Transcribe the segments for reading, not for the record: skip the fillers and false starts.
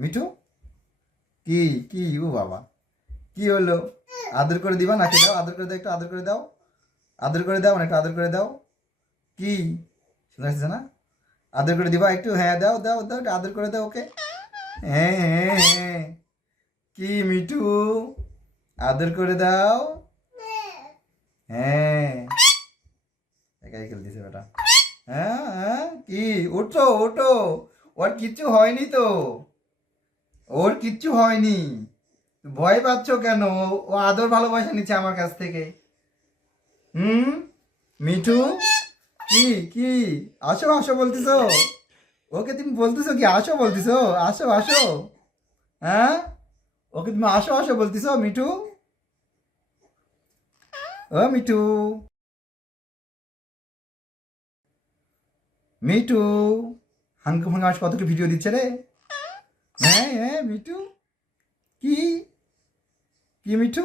মিঠু, কি কি ও বাবা, কি হলো? আদর করে দিবা নাকি? দাও, আদর করে দাও, একটু আদর করে দাও, আদর করে দাও না, একটু আদর করে দাও। কি শোনা যাচ্ছে না? আদর করে দিবা একটু? হ্যাঁ দাও দাও দাও, একটু আদর করে দাও ওকে। হ্যাঁ হ্যাঁ হ্যাঁ। কি মিঠু, আদর করে দাও। হ্যাঁ, একাই খেলতেছে বেটা। হ্যাঁ হ্যাঁ, কি? ওঠো ওঠো, ওর কিচ্ছু হয়নি তো, ওর কিচ্ছু হয়নি। ভয় পাচ্ছ কেন? ও আদর ভালোবাসা নিচ্ছে আমার কাছ থেকে। হুম, মিঠু, কি কি? আসো আসো বলতেছো? ওকে তুমি বলতেছো কি আসো বলতেছো? আসো আসো। হ্যাঁ, ওকে তুমি আসো আসো বলতেছো মিঠু? ও মিঠু, মিঠু, হাঙ্গু ভাঙ্গা আজ কত কি ভিডিও দিচ্ছে রে। হ্যাঁ হ্যাঁ মিঠু, কি কি মিঠু?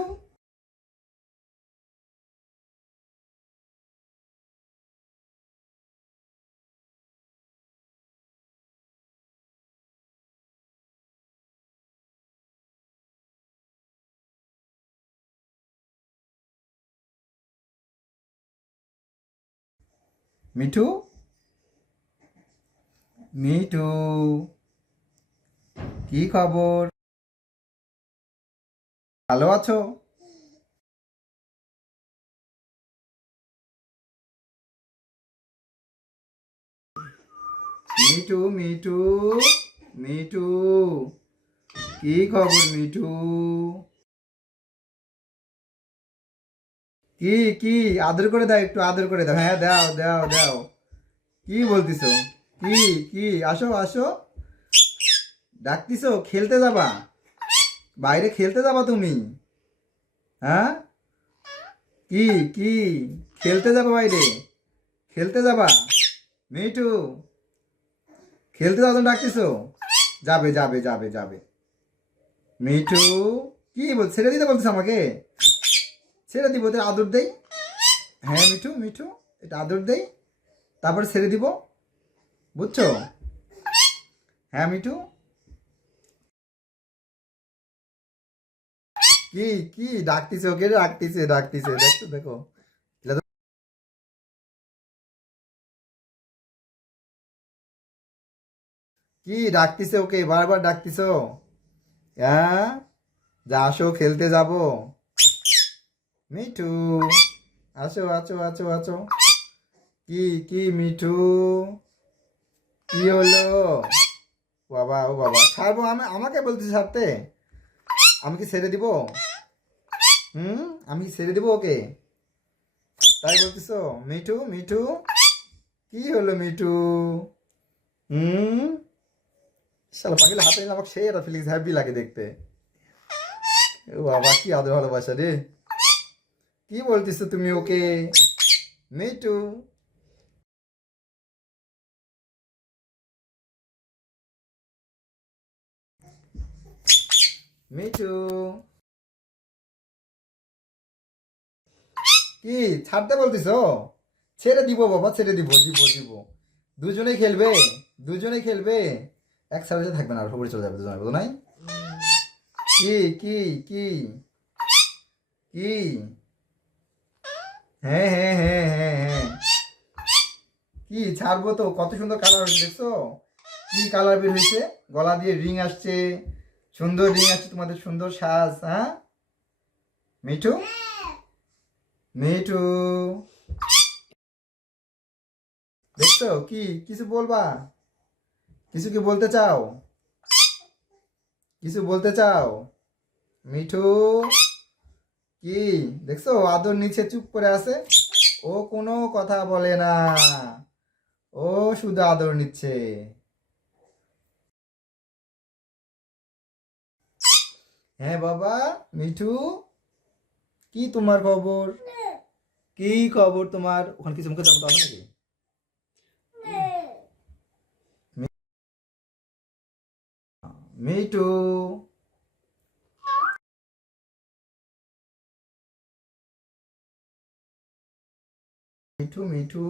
মিঠু, মিঠু, কি খবর? ভালো আছো? মিঠু মিঠু, মিঠু, কি খবর মিঠু? কি কি? আদর করে দাও, একটু আদর করে দাও। হ্যাঁ দাও দাও দাও। কি বলতিছো? কি কি? আসো আসো, ডাকতিছো? খেলতে যাবা? বাইরে খেলতে যাবা তুমি? হ্যাঁ, কি কি? খেলতে যাবা বাইরে? খেলতে যাবা? মিঠু, খেলতে যাও, তুমি ডাকতিছো? যাবে যাবে যাবে যাবে। মিঠু, কি বল, ছেড়ে দিতে বলতেছ আমাকে? ছেড়ে দিব, তোর আদর দেই। হ্যাঁ মিঠু মিঠু, এটা আদর দেই, তারপরে ছেড়ে দিব, বুঝছো? হ্যাঁ মিঠু, কি কি? ডাকতিছে, ওকে ডাকতিছে ডাকতিছে, দেখো দেখো। এটা তো- কি ডাকতিছে ওকে, বারবার ডাকতিছো? হ্যাঁ, যা আসো খেলতে যাব। মিঠু, আসো আছো আছো আছো। কি কি মিঠু, কি হলো? বাবা ও বাবা, ছাড়বো? আমি আমাকে বলতে ছাড়তে? আমি কি ছেড়ে দিব? হুম, আমি কি ছেড়ে দিব ওকে? তাই বলতেছো? মিঠু মিঠু, কি হলো মিঠু? হুম, শালা পাগলা হাতে নিলে আমাকে সেই একটা ফিলিংস হ্যাপি লাগে দেখতে। ও বাবা, কি আদর ভালোবাসা রে। কি বলতেছো তুমি ওকে? মিঠু, মিঠু, কি ছাড়তে বলতেছো? ছেড়ে দিব বাবা, ছেড়ে দিব, দিব দিব। দুজনেই খেলবে, দুজনেই খেলবে, এক সাইডে থাকবে না, আর উপরে চলে যাবে দুজনে, বুঝো নাই? কি কি কি? কি? হ্যাঁ হ্যাঁ হ্যাঁ হ্যাঁ হ্যাঁ। কি ছাড়বো তো, কত সুন্দর কালার হচ্ছে দেখছো? কি কালার বের হয়েছে, গলা দিয়ে রিং আসছে, সুন্দর রিং আসছে, তোমাদের সুন্দর সাজ। হ্যাঁ মিঠু, মিঠু, দেখছো? কি কিছু বলবা? কিছু কি বলতে চাও? কিছু বলতে চাও? মিঠু, কি? দেখছো আদর নিচে চুপ করে আছে, ও কোনো কথা বলে না, ও শুধু আদর নিচ্ছে। হ্যাঁ বাবা, মিঠু, কি তোমার খবর? কি খবর তোমার? ওখানে কিছু মুখে দাম তো আছে নাকি? মিঠু, মিঠু, মিঠু,